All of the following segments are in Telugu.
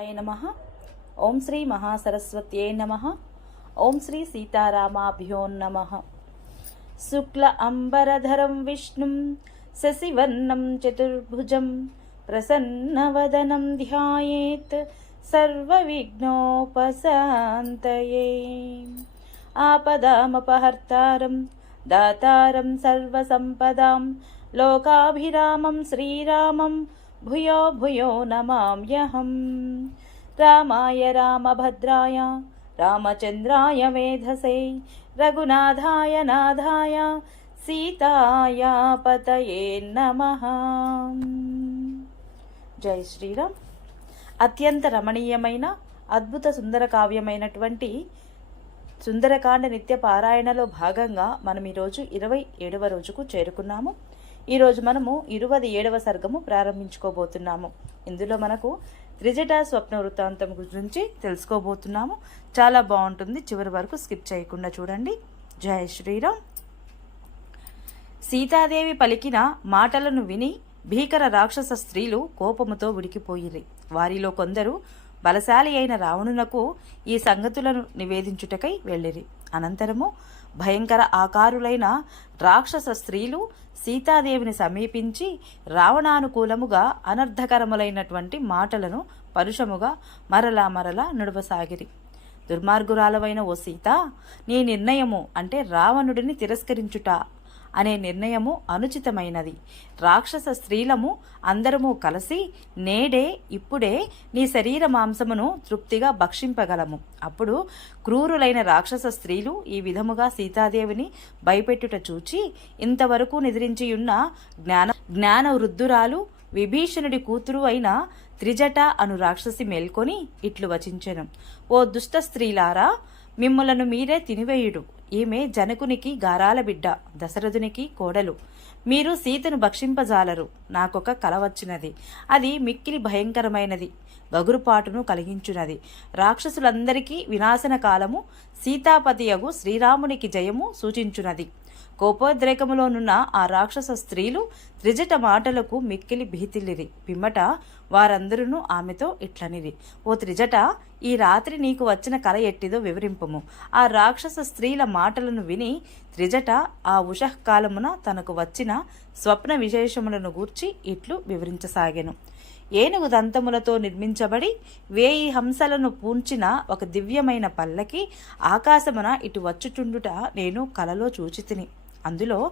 ాయ నమ. ఓం శ్రీ మహాసరస్వత్యే నమ. ఓం శ్రీ సీతారామాభ్యోన్నమ శుక్ల అంబరధరం విష్ణుం శశివర్ణం చతుర్భుజం ప్రసన్నవదనం ధ్యాయేత్ సర్వవిఘ్నోపశాంతయే. ఆపదామపహర్తారం దాతారం సర్వసంపదాం లోకాభిరామం శ్రీరామం భూయో భూయో నమామ్యహం. రామాయ రామభద్రాయ రామచంద్రాయ వేధసే రఘునాథాయ నాథాయ సీతాయ పతయే నమ. జై శ్రీరామ్. అత్యంత రమణీయమైన అద్భుత సుందర కావ్యమైనటువంటి సుందరకాండ నిత్య పారాయణలో భాగంగా మనం ఈరోజు ఇరవై ఏడవ రోజుకు చేరుకున్నాము. ఈరోజు మనము ఇరవై ఏడవ సర్గము ప్రారంభించుకోబోతున్నాము. ఇందులో మనకు త్రిజట స్వప్న వృత్తాంతం గురించి తెలుసుకోబోతున్నాము. చాలా బాగుంటుంది. చివరి వరకు స్కిప్ చేయకుండా చూడండి. జయ శ్రీరామ్. సీతాదేవి పలికిన మాటలను విని భీకర రాక్షస స్త్రీలు కోపముతో ఉడికిపోయిరి. వారిలో కొందరు బలశాలి అయిన రావణునకు ఈ సంగతులను నివేదించుటకై వెళ్ళిరి. అనంతరము భయంకర ఆకారులైన రాక్షస స్త్రీలు సీతాదేవిని సమీపించి రావణానుకూలముగా అనర్థకరములైనటువంటి మాటలను పరుషముగా మరలా మరలా నడువసాగిరి. దుర్మార్గురాలవైన ఓ సీత నీ నిర్ణయము అంటే రావణుడిని తిరస్కరించుట అనే నిర్ణయము అనుచితమైనది. రాక్షస స్త్రీలము అందరము కలిసి నేడే ఇప్పుడే నీ శరీర మాంసమును తృప్తిగా భక్షింపగలము. అప్పుడు క్రూరులైన రాక్షస స్త్రీలు ఈ విధముగా సీతాదేవిని భయపెట్టుట చూచి ఇంతవరకు నిద్రించియున్న జ్ఞాన జ్ఞాన వృద్ధురాలు విభీషణుడి కూతురు అయిన త్రిజట అను రాక్షసి మేల్కొని ఇట్లు వచించెను. ఓ దుష్ట స్త్రీలారా మిమ్మలను మీరే తినివేయుడు ఈమె జనకునికి గారాల బిడ్డ దశరథునికి కోడలు. మీరు సీతను భక్షింపజాలరు. నాకొక కల వచ్చినది. అది మిక్కిలి భయంకరమైనది. గగురుపాటును కలిగించున్నది రాక్షసులందరికీ వినాశన కాలము సీతాపతియగు శ్రీరామునికి జయము సూచించున్నది కోపోద్రేకములోనున్న ఆ రాక్షస స్త్రీలు త్రిజట మాటలకు మిక్కిలి భీతిల్లిరి పిమ్మట వారందరూ ఆమెతో ఇట్లనిరి. ఓ త్రిజట ఈ రాత్రి నీకు వచ్చిన కల ఎట్టిదో వివరింపము. ఆ రాక్షస స్త్రీల మాటలను విని త్రిజట ఆ ఉషఃకాలమున తనకు వచ్చిన స్వప్న విశేషములను గూర్చి ఇట్లు వివరించసాగెను. ఏనుగు దంతములతో నిర్మించబడి వేయి హంసలను పూంచిన ఒక దివ్యమైన పల్లకి ఆకాశమున ఇటు వచ్చుచుండుట నేను కలలో చూచితిని. అందులో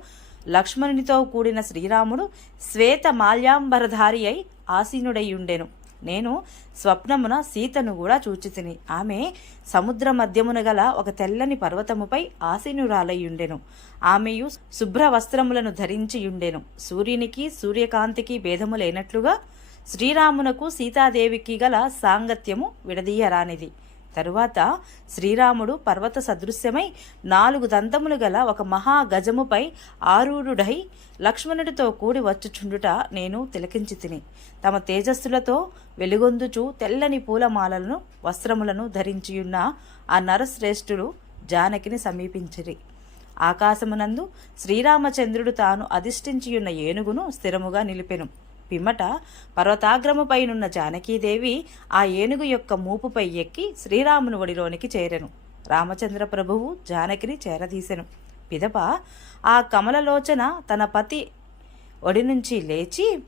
లక్ష్మణునితో కూడిన శ్రీరాముడు శ్వేత మాల్యాంబరధారి అయి ఆసీనుడయ్యుండెను. నేను స్వప్నమున సీతను కూడా చూచితిని. ఆమె సముద్ర మధ్యమున గల ఒక తెల్లని పర్వతముపై ఆసీనురాలయ్యుండెను. ఆమెయు శుభ్ర వస్త్రములను ధరించియుండెను. సూర్యునికి సూర్యకాంతికి భేదము లేనట్లుగా శ్రీరామునకు సీతాదేవికి గల సాంగత్యము విడదీయరానిది. తరువాత శ్రీరాముడు పర్వత సదృశ్యమై నాలుగు దంతములు గల ఒక మహా గజముపై ఆరూఢుడై లక్ష్మణుడితో కూడి వచ్చుచుండుట నేను తిలకించి తిని. తమ తేజస్సులతో వెలుగొందుచు తెల్లని పూలమాలలను వస్త్రములను ధరించియున్న ఆ నరశ్రేష్ఠుడు జానకిని సమీపించిరి. ఆకాశమునందు శ్రీరామచంద్రుడు తాను అధిష్ఠించియున్న ఏనుగును స్థిరముగా నిలిపెను. పిమ్మట పర్వతాగ్రముపైనున్న జానకీదేవి ఆ ఏనుగు యొక్క మూపుపై ఎక్కి శ్రీరాముని ఒడిలోనికి చేరెను. రామచంద్ర ప్రభువు జానకిని చేరదీసెను. పిదప ఆ కమలలోచన తన పతి ఒడి నుంచి లేచి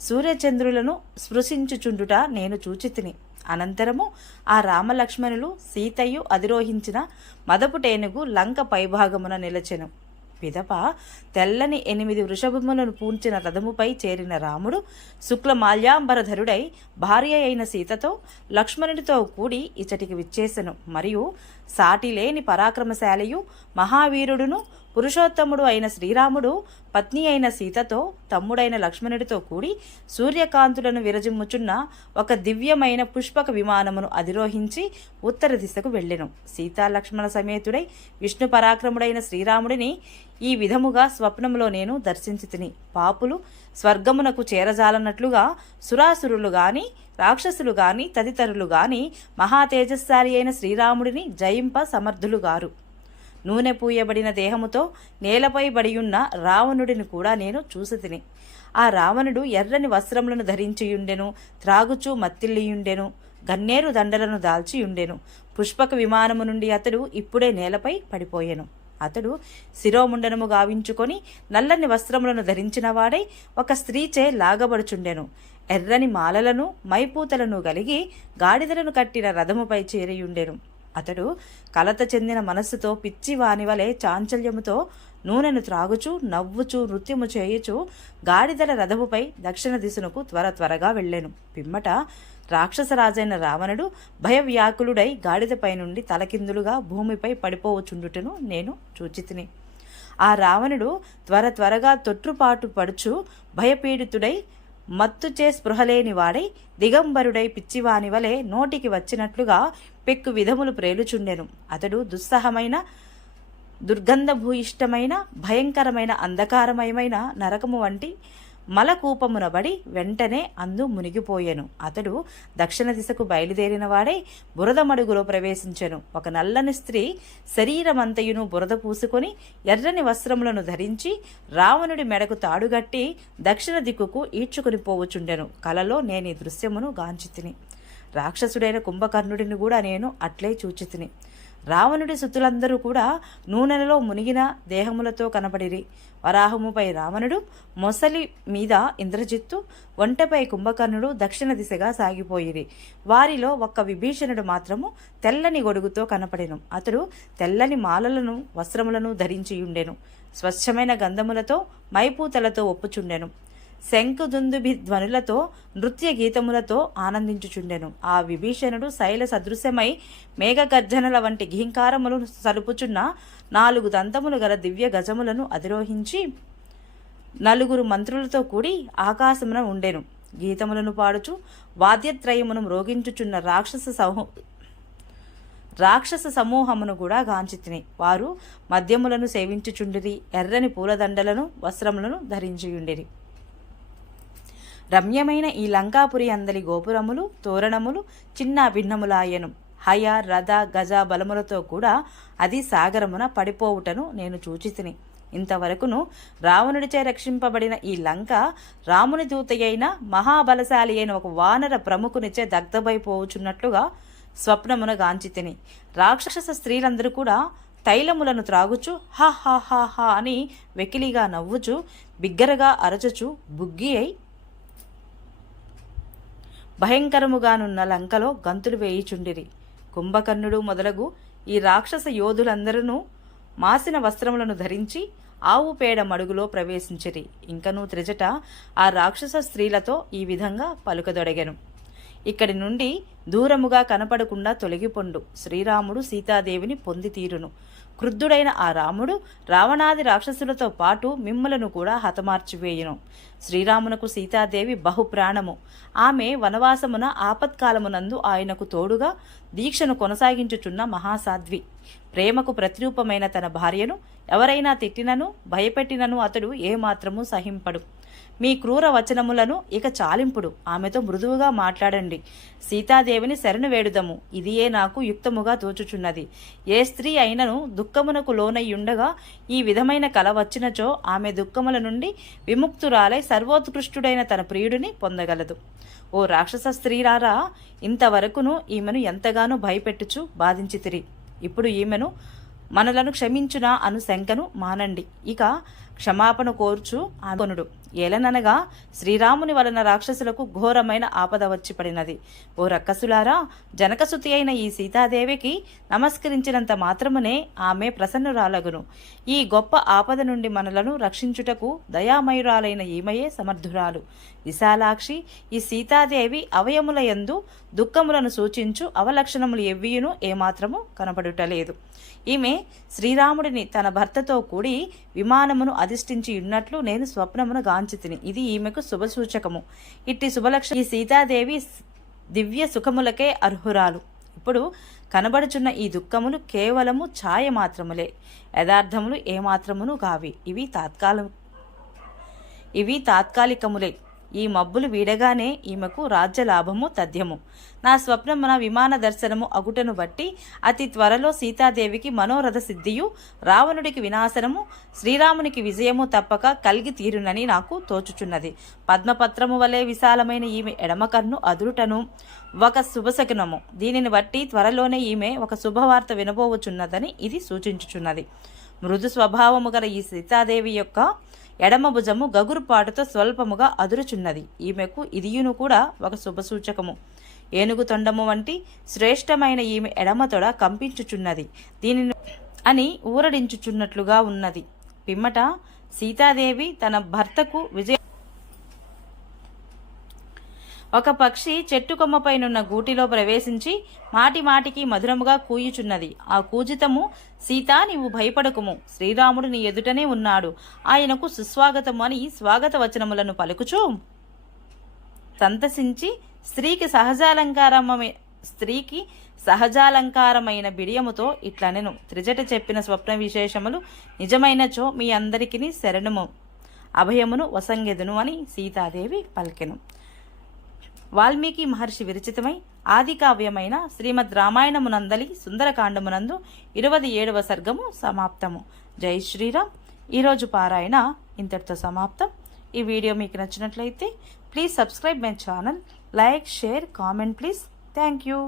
సూర్యచంద్రులను స్పృశించుచుండుట నేను చూచితిని. అనంతరము ఆ రామలక్ష్మణులు సీతయ్యు అధిరోహించిన మదపుటేనుగు లంక పైభాగమున నిలచెను. పిదప తెల్లని ఎనిమిది వృషభములను పూంచిన రథముపై చేరిన రాముడు శుక్ల మాల్యాంబరధరుడై భార్య అయిన సీతతో లక్ష్మణుడితో కూడి ఇచటికి విచ్చేసెను. మరియు సాటిలేని పరాక్రమశాలియు మహావీరుడును పురుషోత్తముడు అయిన శ్రీరాముడు పత్ని అయిన సీతతో తమ్ముడైన లక్ష్మణుడితో కూడి సూర్యకాంతులను విరజిమ్ముచున్న ఒక దివ్యమైన పుష్పక విమానమును అధిరోహించి ఉత్తర దిశకు వెళ్ళెను. సీతా లక్ష్మణ సమేతుడై విష్ణు పరాక్రముడైన శ్రీరాముడిని ఈ విధముగా స్వప్నములో నేను దర్శించి తిని పాపులు స్వర్గమునకు చేరజాలన్నట్లుగా సురాసురులు గాని రాక్షసులు గాని తదితరులు గాని మహాతేజస్సారి అయిన శ్రీరాముడిని జయింప సమర్థులు గారు. నూనె పూయబడిన దేహముతో నేలపై బడియున్న రావణుడిని కూడా నేను చూసి తిని ఆ రావణుడు ఎర్రని వస్త్రములను ధరించియుండెను త్రాగుచూ మత్తిల్లియుండెను గన్నేరు దండలను దాల్చియుండెను. పుష్పక విమానము నుండి అతడు ఇప్పుడే నేలపై పడిపోయెను. అతడు శిరోముండనము గావించుకొని నల్లని వస్త్రములను ధరించినవాడై ఒక స్త్రీచే లాగబడుచుండెను. ఎర్రని మాలలను మైపూతలను కలిగి గాడిదలను కట్టిన రథముపై చేరియుండెను. అతడు కలత చెందిన మనస్సుతో పిచ్చి వానివలే చాంచల్యముతో నూనెను త్రాగుచు నవ్వుచు నృత్యము చేయుచు గాడిదల రథముపై దక్షిణ దిశనుకు త్వర త్వరగా వెళ్ళాను. పిమ్మట రాక్షసరాజైన రావణుడు భయవ్యాకులుడై గాడిదపై నుండి తలకిందులుగా భూమిపై పడిపోవచుండుటను నేను చూచితిని. ఆ రావణుడు త్వర త్వరగా తొట్టుపాటు పడుచు భయపీడితుడై మత్తుచే స్పృహలేని వాడై దిగంబరుడై పిచ్చివాని వలె నోటికి వచ్చినట్లుగా పెక్కు విధములు ప్రేలుచుండెను. అతడు దుస్సహమైన దుర్గంధభూయిష్టమైన భయంకరమైన అంధకారమయమైన నరకము వంటి మలకూపమునబడి వెంటనే అందు మునిగిపోయెను. అతడు దక్షిణ దిశకు బయలుదేరిన వాడై బురద మడుగులో ప్రవేశించెను. ఒక నల్లని స్త్రీ శరీరమంతయును బురద పూసుకొని ఎర్రని వస్త్రములను ధరించి రావణుడి మెడకు తాడుగట్టి దక్షిణ దిక్కుకు ఈడ్చుకుని పోవుచుండెను. కలలో నేను ఈ దృశ్యమును గాంచితిని. రాక్షసుడైన కుంభకర్ణుడిని కూడా నేను అట్లే చూచితిని. రావణుడి సుతులందరూ కూడా నూనెలలో మునిగిన దేహములతో కనపడిరి వరాహముపై రావణుడు మొసలి మీద ఇంద్రజిత్తు ఒంటెపై కుంభకర్ణుడు దక్షిణ దిశగా సాగిపోయిరి. వారిలో ఒక్క విభీషణుడు మాత్రము తెల్లని గొడుగుతో కనపడెను. అతడు తెల్లని మాలలను వస్త్రములను ధరించియుండెను. స్వచ్ఛమైన గంధములతో మైపూతలతో ఒప్పుచుండెను. శంఖుదుందుభి ధ్వనులతో నృత్య గీతములతో ఆనందించుచుండెను. ఆ విభీషణుడు శైల సదృశ్యమై మేఘగర్జనల వంటి ఘీంకారములు సలుపుచున్న నాలుగు దంతములు గల దివ్య గజములను అధిరోహించి నలుగురు మంత్రులతో కూడి ఆకాశమున ఉండెను. గీతములను పాడుచు వాద్యత్రయమును మ్రోగించుచున్న రాక్షస సమూ రాక్షస సమూహమును కూడా గాంచితిని. వారు మద్యములను సేవించుచుండిరి ఎర్రని పూలదండలను వస్త్రములను ధరించియుండిరి. రమ్యమైన ఈ లంకాపురి అందలి గోపురములు తోరణములు చిన్న భిన్నములాయను. హయ రథ గజ బలములతో కూడా అది సాగరమున పడిపోవుటను నేను చూచితిని. ఇంతవరకును రావణుడిచే రక్షింపబడిన ఈ లంక రాముని దూతయైన మహాబలశాలి అయిన ఒక వానర ప్రముఖునిచే దగ్ధమైపోవచ్చున్నట్లుగా స్వప్నమున గాంచితిని. రాక్షస స్త్రీలందరూ కూడా తైలములను త్రాగుచు హా హా హా హా అని వెకిలిగా నవ్వుచు బిగ్గరగా అరచుచు బుగ్గి అయి భయంకరముగానున్న లంకలో గంతులు వేయిచుండిరి. కుంభకర్ణుడు మొదలగు ఈ రాక్షస యోధులందరూ మాసిన వస్త్రములను ధరించి ఆవు పేడ మడుగులో ప్రవేశించిరి. ఇంకనూ త్రిజట ఆ రాక్షస స్త్రీలతో ఈ విధంగా పలుకదొడగెను. ఇక్కడి నుండి దూరముగా కనపడకుండా తొలగిపొండు. శ్రీరాముడు సీతాదేవిని పొంది తీరును క్రుద్ధుడైన ఆ రాముడు రావణాది రాక్షసులతో పాటు మిమ్మలను కూడా హతమార్చివేయును. శ్రీరామునకు సీతాదేవి బహుప్రాణము. ఆమె వనవాసమున ఆపత్కాలమునందు ఆయనకు తోడుగా దీక్షను కొనసాగించుచున్న మహాసాధ్వి. ప్రేమకు ప్రతిరూపమైన తన భార్యను ఎవరైనా తిట్టినను భయపెట్టినను అతడు ఏమాత్రము సహింపడు. మీ క్రూర వచనములను ఇక చాలింపుడు. ఆమెతో మృదువుగా మాట్లాడండి. సీతాదేవిని శరణు వేడుదము. ఇదియే నాకు యుక్తముగా తోచుచున్నది. ఏ స్త్రీ అయినను దుఃఖమునకు లోనయ్యుండగా ఈ విధమైన కల వచ్చినచో ఆమె దుఃఖముల నుండి విముక్తురాలై సర్వోత్కృష్టుడైన తన ప్రియుడిని పొందగలదు. ఓ రాక్షస స్త్రీరారా ఇంతవరకును ఈమెను ఎంతగానో భయపెట్టుచు బాధించితిరి. ఇప్పుడు ఈమెను మనలను క్షమించునా అను శంకను మానండి. ఇక క్షమాపణ కోర్చు ఆగనుడు ఏలననగా శ్రీరాముని వలన రాక్షసులకు ఘోరమైన ఆపద వచ్చి పడినది ఓ రక్కసులారా జనకసుతి అయిన ఈ సీతాదేవికి నమస్కరించినంత మాత్రమునే ఆమె ప్రసన్నురాలగును. ఈ గొప్ప ఆపద నుండి మనలను రక్షించుటకు దయామయురాలైన ఈమయే సమర్థురాలు. విశాలాక్షి ఈ సీతాదేవి అవయములయందు దుఃఖములను సూచించు అవలక్షణములు ఎవ్వియును ఏమాత్రము కనపడుటలేదు. ఈమె శ్రీరాముడిని తన భర్తతో కూడి విమానమును అధిష్ఠించి ఉన్నట్లు నేను స్వప్నమును గాంచితిని. ఇది ఈమెకు శుభసూచకము. ఇట్టి శుభలక్ష ఈ సీతాదేవి దివ్య సుఖములకే అర్హురాలు. ఇప్పుడు కనబడుచున్న ఈ దుఃఖములు కేవలము ఛాయ మాత్రములే యథార్థములు ఏమాత్రమును కావి ఇవి తాత్కాలం ఇవి తాత్కాలికములే. ఈ మబ్బులు వీడగానే ఈమెకు రాజ్య లాభము తథ్యము. నా స్వప్నమున విమాన దర్శనము అగుటను బట్టి అతి త్వరలో సీతాదేవికి మనోరథ సిద్ధియు రావణుడికి వినాశనము శ్రీరామునికి విజయము తప్పక కలిగి తీరునని నాకు తోచుచున్నది. పద్మపత్రము వలె విశాలమైన ఈమె ఎడమకన్ను అదురుటను ఒక శుభశకునము. దీనిని బట్టి త్వరలోనే ఈమె ఒక శుభవార్త వినబోవచున్నదని ఇది సూచించుచున్నది. మృదు స్వభావము గల ఈ సీతాదేవి యొక్క ఎడమ భుజము గగురుపాటుతో స్వల్పముగా అదురుచున్నది. ఈమెకు ఇదియును కూడా ఒక శుభసూచకము. ఏనుగు తొండము వంటి శ్రేష్టమైన ఈమె ఎడమ తొడ కంపించుచున్నది. దీనిని అని ఊరడించుచున్నట్లుగా ఉన్నది. పిమ్మట సీతాదేవి తన భర్తకు విజయ ఒక పక్షి చెట్టు కొమ్మపైనున్న గూటిలో ప్రవేశించి మాటి మాటికి మధురముగా కూయుచున్నది. ఆ కూజితము సీత నీవు భయపడకుము. శ్రీరాముడు నీ ఎదుటనే ఉన్నాడు. ఆయనకు సుస్వాగతము అని స్వాగత వచనములను పలుకుచూ. సంతసించి స్త్రీకి సహజాలంకారమే స్త్రీకి సహజాలంకారమైన బిడియముతో ఇట్లనెను. త్రిజట చెప్పిన స్వప్న విశేషములు నిజమైనచో మీ అందరికిని శరణము. అభయమును వసంగెదును అని సీతాదేవి పలికెను. వాల్మీకి మహర్షి విరచితమై ఆదికావ్యమైన శ్రీమద్ రామాయణమునందలి సుందరకాండమునందు ఇరవై ఏడవ సర్గము సమాప్తము. జై శ్రీరామ్. ఈరోజు పారాయణ ఇంతటితో సమాప్తం. ఈ వీడియో మీకు నచ్చినట్లయితే please subscribe my channel. Like share comment please. Thank you.